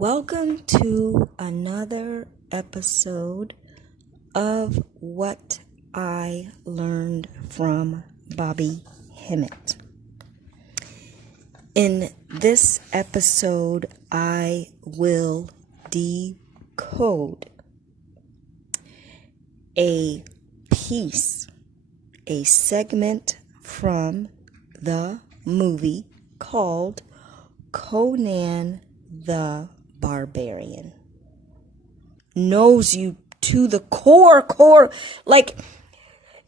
Welcome to another episode of What I Learned from Bobby Hemmett. In this episode, I will decode a piece, a segment from the movie called Conan the Barbarian. Knows you to the core, like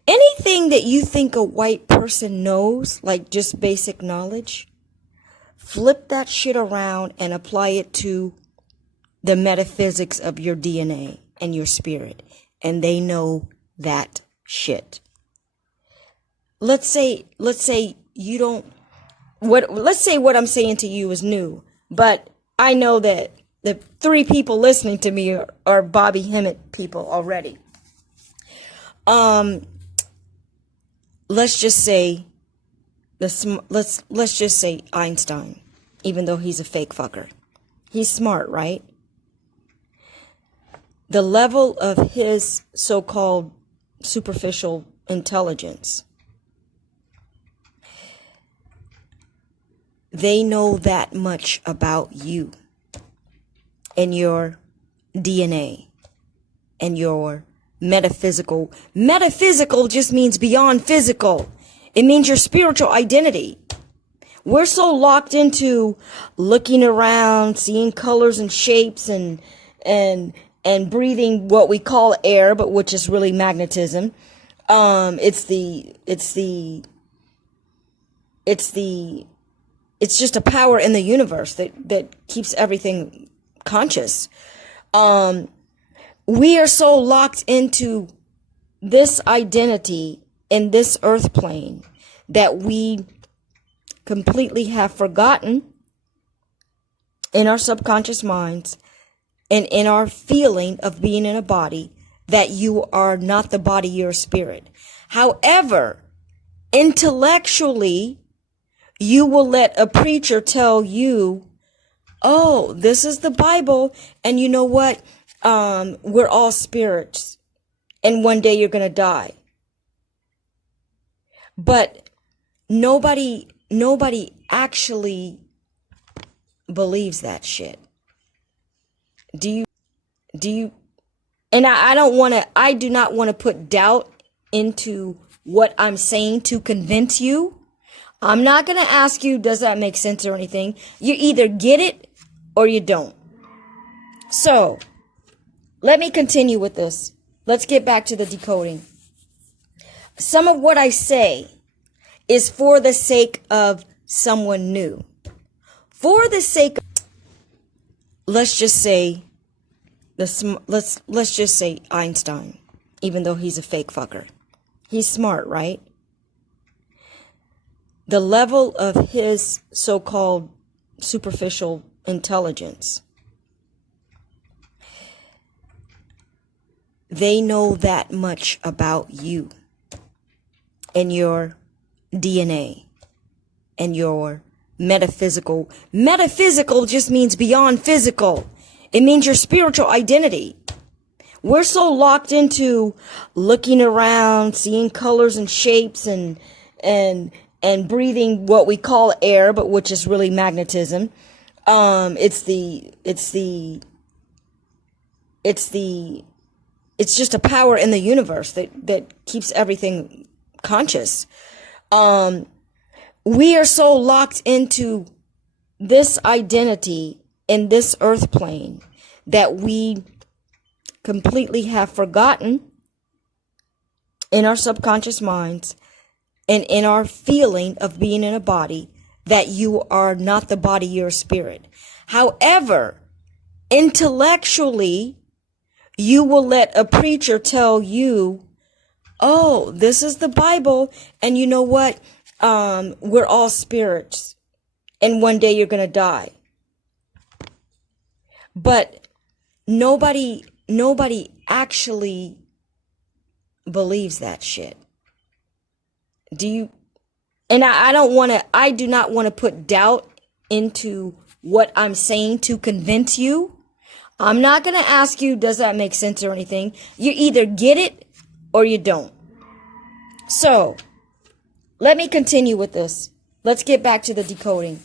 anything that you think a white person knows, like just basic knowledge, flip that shit around and apply it to the metaphysics of your DNA and your spirit, and they know that shit. Let's say you don't, let's say what I'm saying to you is new, but I know that the three people listening to me are Bobby Hemmett people already. Let's just say Einstein, even though he's a fake fucker. He's smart, right? The level of his so-called superficial intelligence, they know that much about you and your DNA and your metaphysical. Metaphysical just means beyond physical. It means your spiritual identity. We're so locked into looking around, seeing colors and shapes and breathing what we call air, but which is really magnetism. It's just a power in the universe that keeps everything conscious. We are so locked into this identity in this earth plane that we completely have forgotten in our subconscious minds and in our feeling of being in a body that you are not the body, you're a spirit. However, intellectually, you will let a preacher tell you, oh, this is the Bible, and you know what? We're all spirits, and one day you're going to die. But nobody actually believes that shit. Do you? And I do not want to put doubt into what I'm saying to convince you. I'm not going to ask you, does that make sense or anything? You either get it or you don't. So, let me continue with this. Let's get back to the decoding. Some of what I say is for the sake of someone new. For the sake of, let's just say Einstein, even though he's a fake fucker. He's smart, right? The level of his so-called superficial intelligence, they know that much about you and your DNA and your metaphysical. Metaphysical just means beyond physical. It means your spiritual identity. We're so locked into looking around, seeing colors and shapes and breathing what we call air, but which is really magnetism. It's just a power in the universe that keeps everything conscious. We are so locked into this identity in this earth plane that we completely have forgotten in our subconscious minds and in our feeling of being in a body that you are not the body, you're a spirit. However, intellectually, you will let a preacher tell you, oh, this is the Bible, and you know what? We're all spirits, and one day you're going to die. But nobody actually believes that shit. Do you? And I do not want to put doubt into what I'm saying to convince you. I'm not going to ask you, does that make sense or anything? You either get it or you don't. So, let me continue with this. Let's get back to the decoding.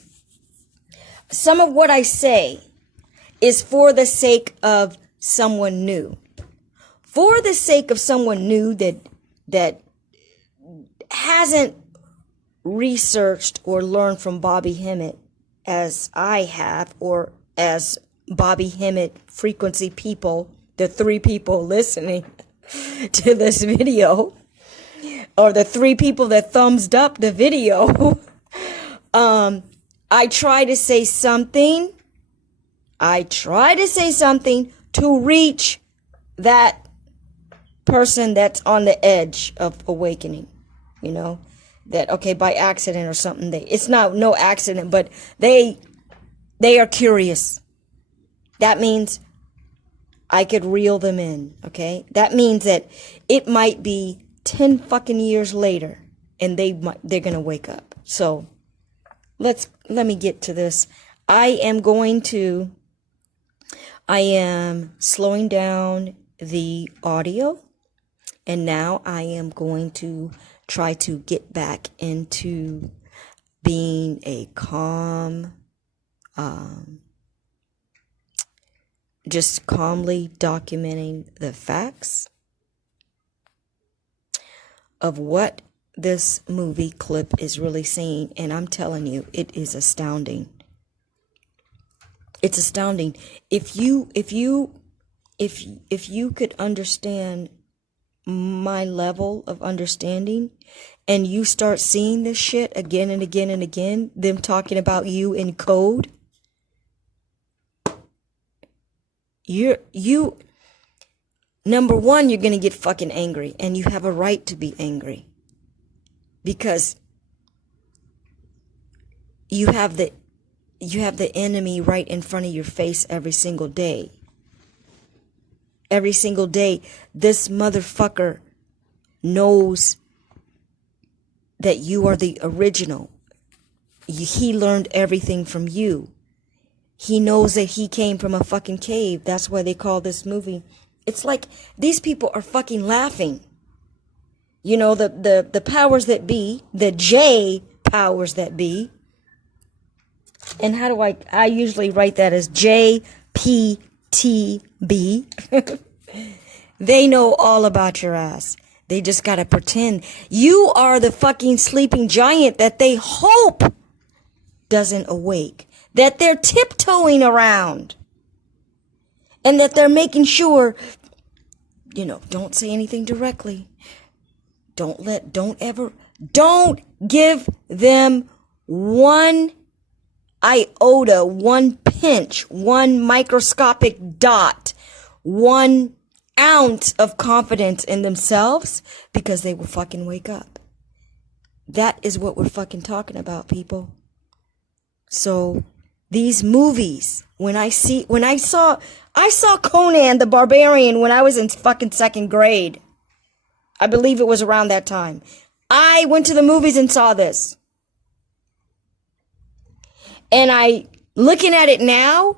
Some of what I say is for the sake of someone new. For the sake of someone new that hasn't researched or learned from Bobby Hemmett as I have, or as Bobby Hemmett frequency people, the 3 people listening to this video, or the 3 people that thumbs up the video. I try to say something. To reach that person that's on the edge of awakening, you know, that, okay, by accident or something, it's not no accident, but they are curious. That means I could reel them in, okay? That means that it might be 10 fucking years later and they're going to wake up. So let me get to this. I am slowing down the audio, and now I am going to try to get back into being a calm, just calmly documenting the facts of what this movie clip is really saying. And I'm telling you, it is astounding. It's astounding. If you could understand my level of understanding, and you start seeing this shit again and again and again, them talking about you in code, you number one, you're gonna get fucking angry, and you have a right to be angry, because you have the enemy right in front of your face every single day. Every single day, this motherfucker knows that you are the original. He learned everything from you. He knows that he came from a fucking cave. That's why they call this movie. It's like these people are fucking laughing. You know, the powers that be, the J powers that be. And how do I usually write that as JPTB. They know all about your ass. They just gotta pretend. You are the fucking sleeping giant that they hope doesn't awake. That they're tiptoeing around. And that they're making sure, you know, don't say anything directly. Don't give them one iota, one pinch, one microscopic dot, 1 ounce of confidence in themselves, because they will fucking wake up. That is what we're fucking talking about, people. So these movies, I saw Conan the Barbarian when I was in fucking 2nd grade. I believe it was around that time. I went to the movies and saw this. And looking at it now,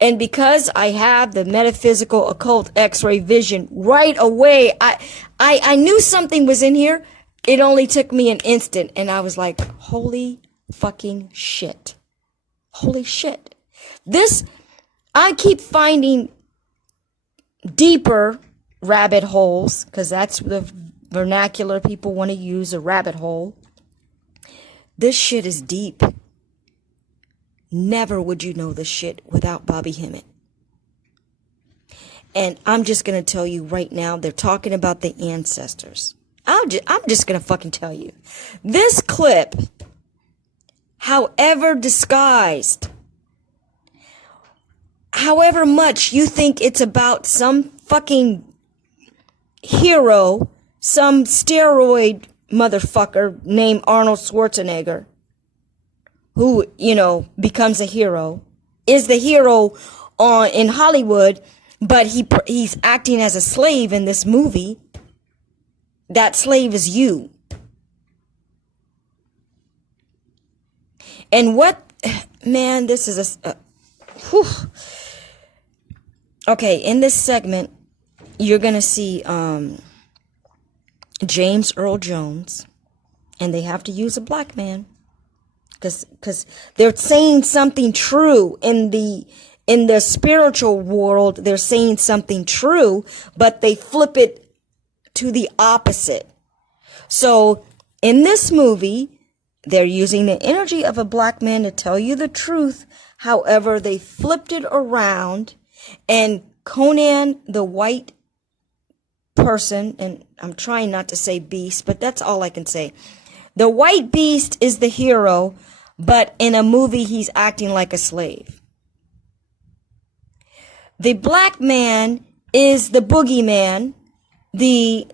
and because I have the metaphysical occult x-ray vision right away, I knew something was in here. It only took me an instant, and I was like, holy fucking shit. Holy shit. I keep finding deeper rabbit holes, because that's the vernacular people want to use, a rabbit hole. This shit is deep. Never would you know this shit without Bobby Hemmett. And I'm just going to tell you right now, they're talking about the ancestors. I'm just going to fucking tell you. This clip, however disguised, however much you think it's about some fucking hero, some steroid motherfucker named Arnold Schwarzenegger, who, you know, becomes a hero, is the hero in Hollywood, but he's acting as a slave in this movie. That slave is you. And what man, this is whew. Okay, in this segment, you're going to see James Earl Jones, and they have to use a black man because they're saying something true in the spiritual world. They're saying something true, but they flip it to the opposite. So in this movie, they're using the energy of a black man to tell you the truth. However, they flipped it around, and Conan, the white person, and I'm trying not to say beast, but that's all I can say. The white beast is the hero, but in a movie, he's acting like a slave. The black man is the boogeyman. Is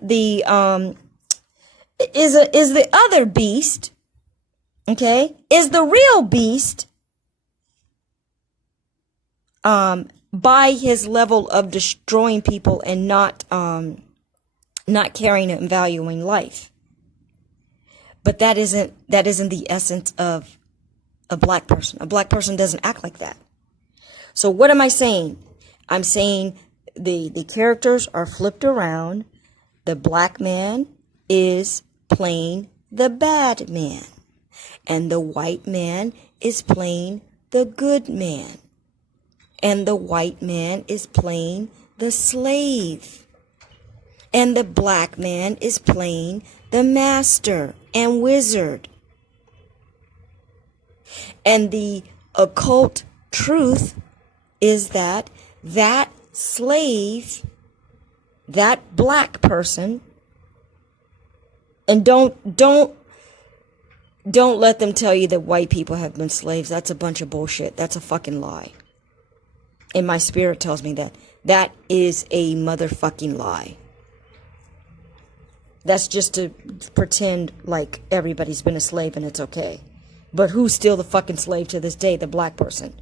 the other beast. Okay, is the real beast by his level of destroying people and not caring and valuing life. But that isn't the essence of a black person. A black person doesn't act like that. So what am I saying? I'm saying the characters are flipped around. The black man is playing the bad man, and the white man is playing the good man, and the white man is playing the slave, and the black man is playing the master and wizard. And the occult truth is that slave, that black person, and don't let them tell you that white people have been slaves. That's a bunch of bullshit. That's a fucking lie. And my spirit tells me that is a motherfucking lie. That's just to pretend like everybody's been a slave and it's okay. But who's still the fucking slave to this day? The black person.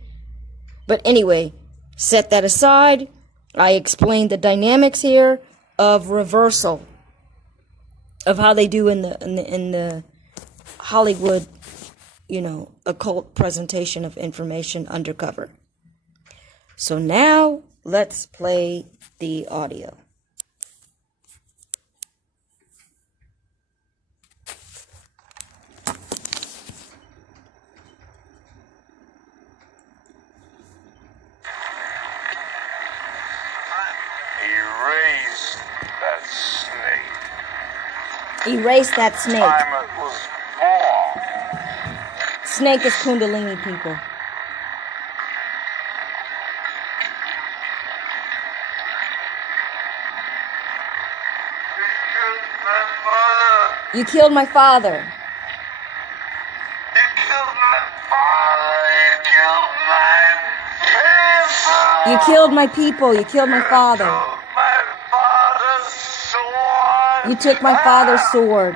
But anyway, set that aside. I explained the dynamics here of reversal, of how they do in the Hollywood, occult presentation of information undercover. So now let's play the audio. Erase that snake. Time it was born. Snake is Kundalini, people. You killed my father. You killed my father. You killed my people. You killed my people. You killed my father. You took my father's sword. You took my father's sword.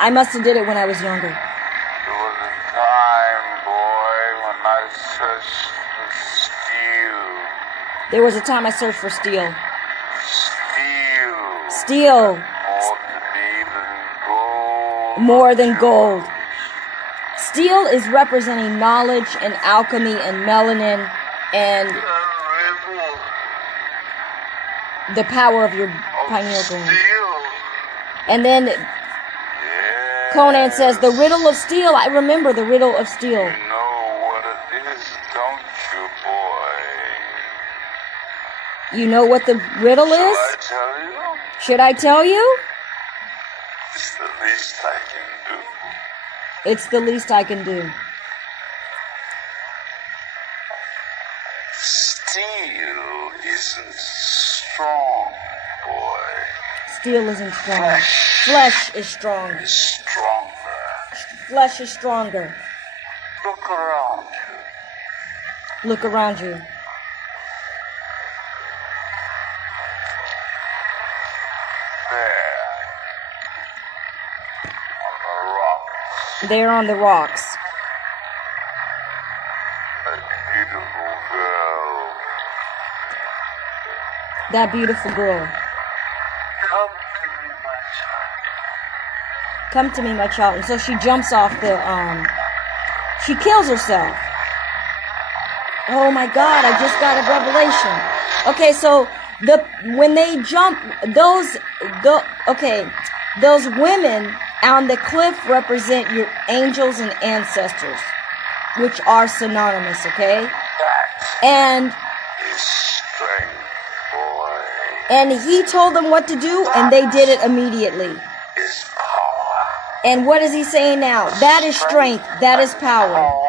I must have did it when I was younger. There was a time, boy, when I searched for steel. There was a time I searched for steel. Steel. Steel. More than gold. More than gold. Steel is representing knowledge and alchemy and melanin and the power of your pineal gland. Steel. And then Conan says, the riddle of steel. I remember the riddle of steel. You know what it is, don't you, boy? You know what the riddle is? Shall I tell you? Should I tell you? It's the least I can do. It's the least I can do. Steel isn't strong, boy. Steel isn't strong. Flesh is strong. It's stronger. Flesh is stronger. Look around you. Look around you. There. On the rocks. There on the rocks. A beautiful girl That beautiful girl. Come to me, my child. Come to me, my child. And so she jumps off the, she kills herself. Oh my God, I just got a revelation. Okay, so when they jump, those women on the cliff represent your angels and ancestors, which are synonymous, okay? That And is strength, boy. and he told them what to do, and they did it immediately. Is power. And what is he saying now? That is strength. That is power. Power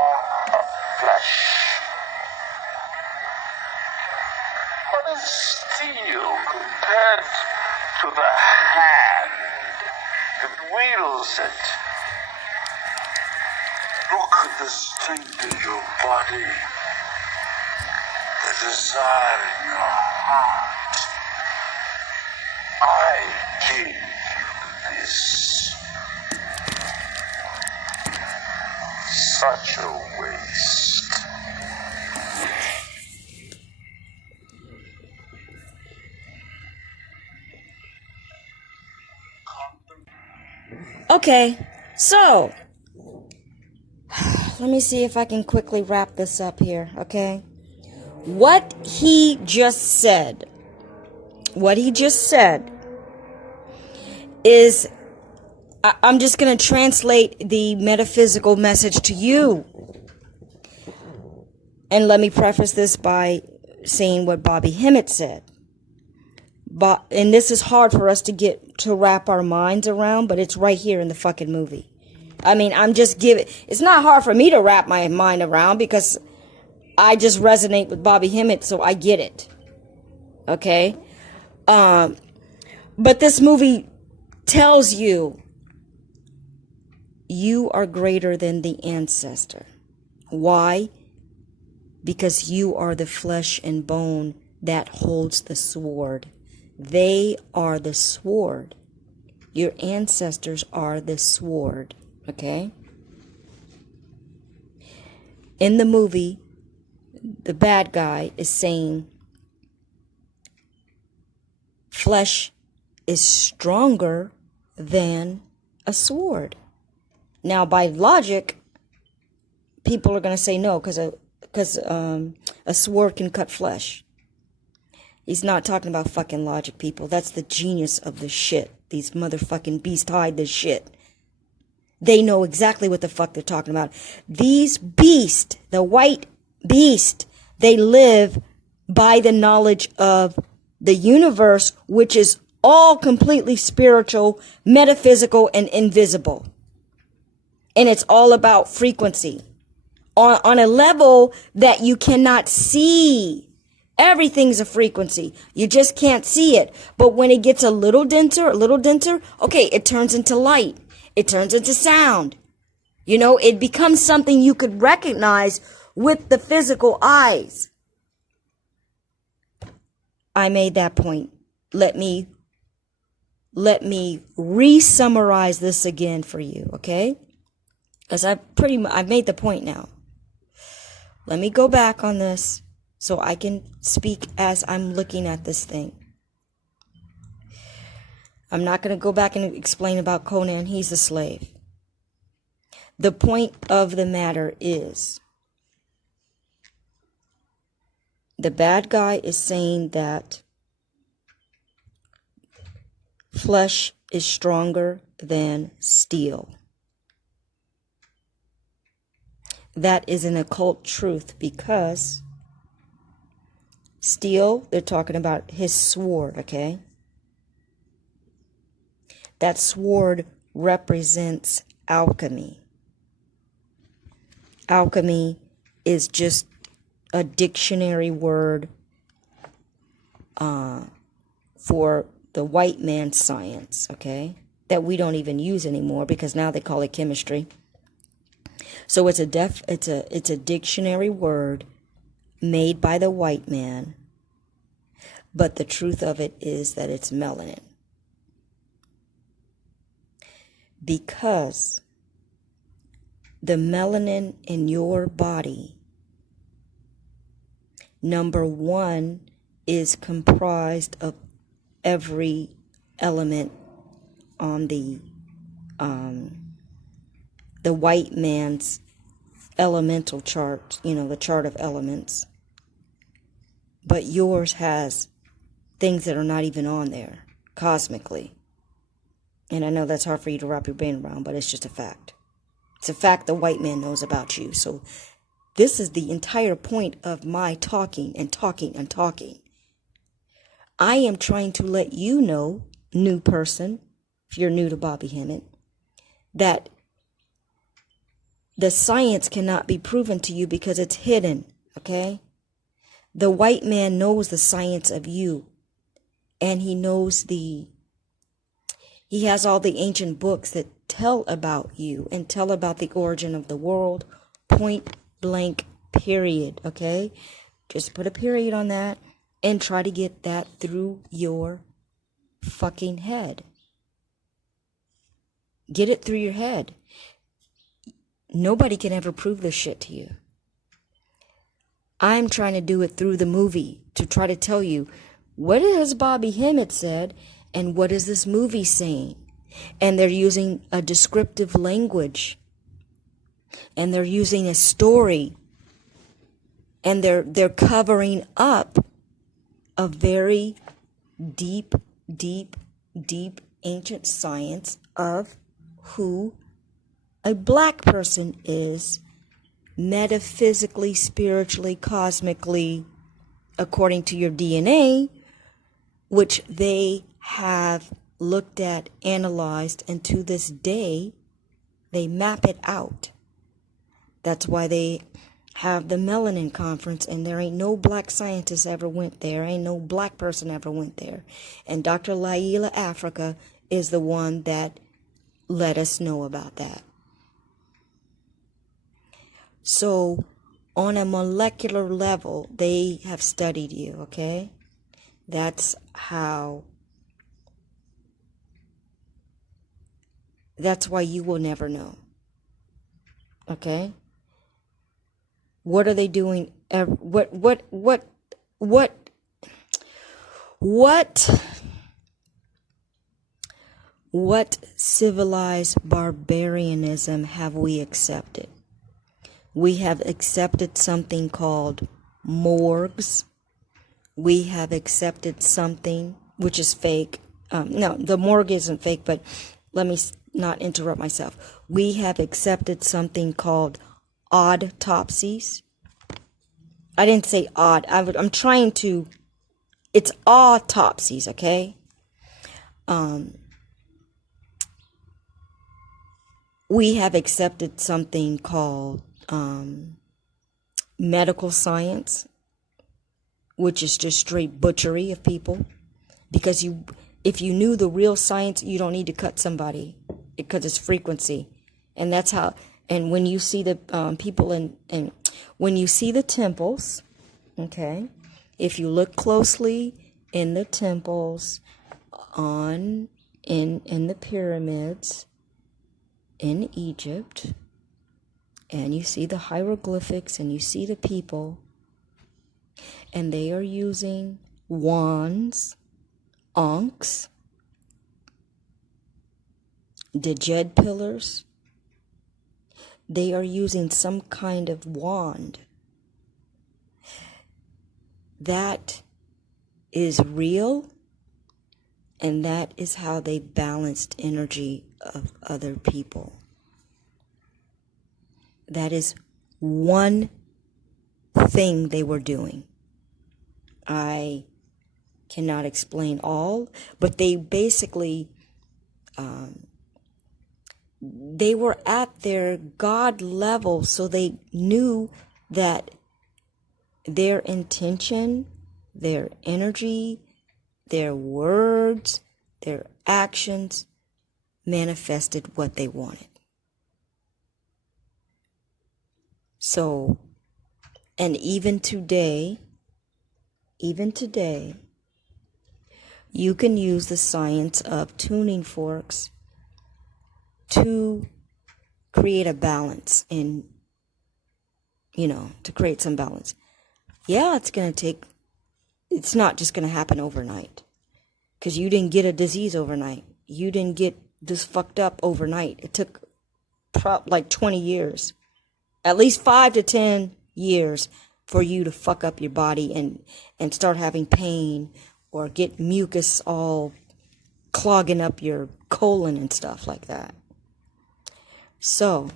of flesh. What is steel compared to the hand that wields it? Look at the strength in your body, the desire in your heart. I give you this. Such a waste. Okay, so let me see if I can quickly wrap this up here, okay? What he just said is, I'm just going to translate the metaphysical message to you. And let me preface this by saying what Bobby Hemmett said. And this is hard for us to wrap our minds around, but it's right here in the fucking movie. I mean, it's not hard for me to wrap my mind around because I just resonate with Bobby Hemmett, so I get it. Okay? But this movie tells you are greater than the ancestor. Why? Because you are the flesh and bone that holds the sword. They are the sword. Your ancestors are the sword. Okay? In the movie, the bad guy is saying flesh is stronger than a sword. Now, by logic, people are going to say no, because a sword can cut flesh. He's not talking about fucking logic, people. That's the genius of the shit. These motherfucking beasts hide this shit. They know exactly what the fuck they're talking about. These beasts, the white beast, they live by the knowledge of the universe, which is all completely spiritual, metaphysical, and invisible. And it's all about frequency. On a level that you cannot see. Everything's a frequency. You just can't see it. But when it gets a little denser, okay, it turns into light. It turns into sound. You know, it becomes something you could recognize with the physical eyes. I made that point. Let me re-summarize this again for you, okay? Because I've made the point now. Let me go back on this so I can speak as I'm looking at this thing. I'm not going to go back and explain about Conan. He's a slave. The point of the matter is, the bad guy is saying that flesh is stronger than steel. That is an occult truth because steel, they're talking about his sword, okay? That sword represents alchemy. Alchemy is just a dictionary word for the white man's science, okay? That we don't even use anymore because now they call it chemistry. So it's a dictionary word made by the white man, but the truth of it is that it's melanin. Because the melanin in your body, number one, is comprised of every element on the white man's elemental chart, the chart of elements. But yours has things that are not even on there, cosmically. And I know that's hard for you to wrap your brain around, but it's just a fact. It's a fact the white man knows about you. So this is the entire point of my talking and talking and talking. I am trying to let you know, new person, if you're new to Bobby Hemmett, that the science cannot be proven to you because it's hidden, okay? The white man knows the science of you, and he knows he has all the ancient books that tell about you and tell about the origin of the world, point blank, period, okay? Just put a period on that and try to get that through your fucking head. Get it through your head. Nobody can ever prove this shit to you. I'm trying to do it through the movie to try to tell you what has Bobby Hemmett said and what is this movie saying. And they're using a descriptive language. And they're using a story. And they're covering up a very deep, deep, deep ancient science of who a black person is, metaphysically, spiritually, cosmically, according to your DNA, which they have looked at, analyzed, and to this day, they map it out. That's why they have the Melanin Conference, and there ain't no black scientist ever went there. Ain't no black person ever went there. And Dr. Laila Africa is the one that let us know about that. So, on a molecular level, they have studied you, okay? That's why you will never know, okay? What are they doing? What civilized barbarianism have we accepted? We have accepted something called morgues. We have accepted something which is fake. No, the morgue isn't fake, but let me not interrupt myself. We have accepted something called autopsies. I didn't say odd. I'm trying to. It's autopsies, okay? We have accepted something called medical science, which is just straight butchery of people. Because if you knew the real science, you don't need to cut somebody because it's frequency. And that's how, and when you see the people and when you see the temples, okay, if you look closely in the temples, in the pyramids in Egypt, and you see the hieroglyphics and you see the people, and they are using wands, ankhs, djed pillars. They are using some kind of wand. That is real, and that is how they balanced energy of other people. That is one thing they were doing. I cannot explain all, but they basically, they were at their God level, so they knew that their intention, their energy, their words, their actions manifested what they wanted. So, and even today, you can use the science of tuning forks to create a balance and, to create some balance. Yeah, it's going to take it's not just going to happen overnight. Because you didn't get a disease overnight. You didn't get this fucked up overnight. It took like 20 years. At least 5 to 10 years for you to fuck up your body and start having pain or get mucus all clogging up your colon and stuff like that. So,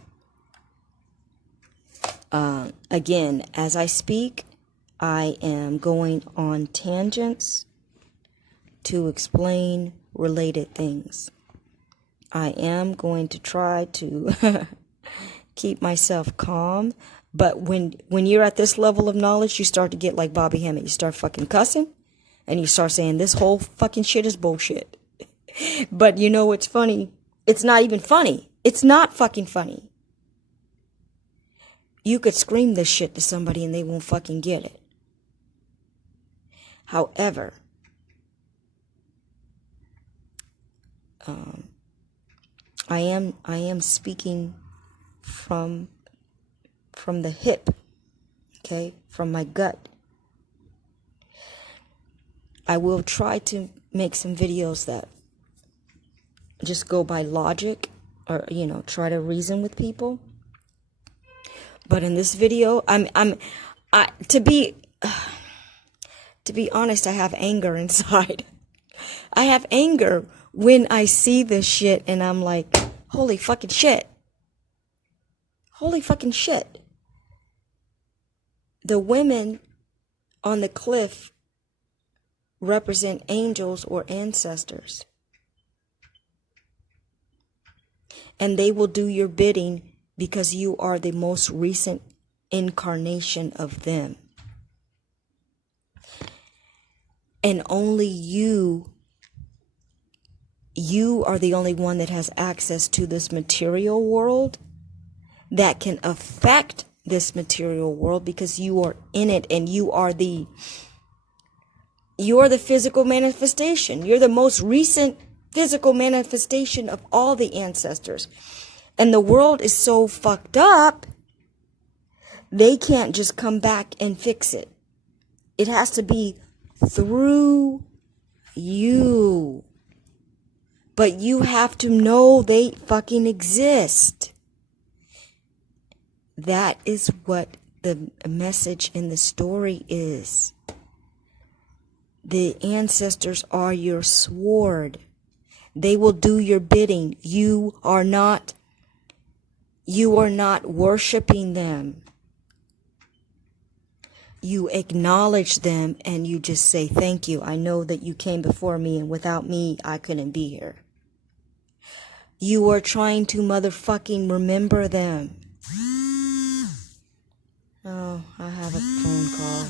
again, as I speak, I am going on tangents to explain related things. I am going to try to keep myself calm, but when you're at this level of knowledge, you start to get like Bobby Hemmett. You start fucking cussing, and you start saying this whole fucking shit is bullshit. But you know what's funny? It's not even funny. It's not fucking funny. You could scream this shit to somebody and they won't fucking get it. However, I am speaking from the hip, okay, from my gut. I will try to make some videos that just go by logic, or try to reason with people. But in this video, to be honest, I have anger inside. I have anger when I see this shit and I'm like, holy fucking shit. Holy fucking shit. The women on the cliff represent angels or ancestors. And they will do your bidding because you are the most recent incarnation of them. And only you are the only one that has access to this material world that can affect this material world, because you are in it and you're the physical manifestation. You're the most recent physical manifestation of all the ancestors. And the world is so fucked up, they can't just come back and fix it. It has to be through you. But you have to know they fucking exist. That is what the message in the story is. The ancestors are your sword. They will do your bidding. You are not worshiping them. You acknowledge them and you just say, thank you. I know that you came before me, and without me, I couldn't be here. You are trying to motherfucking remember them. Oh, I have a phone call.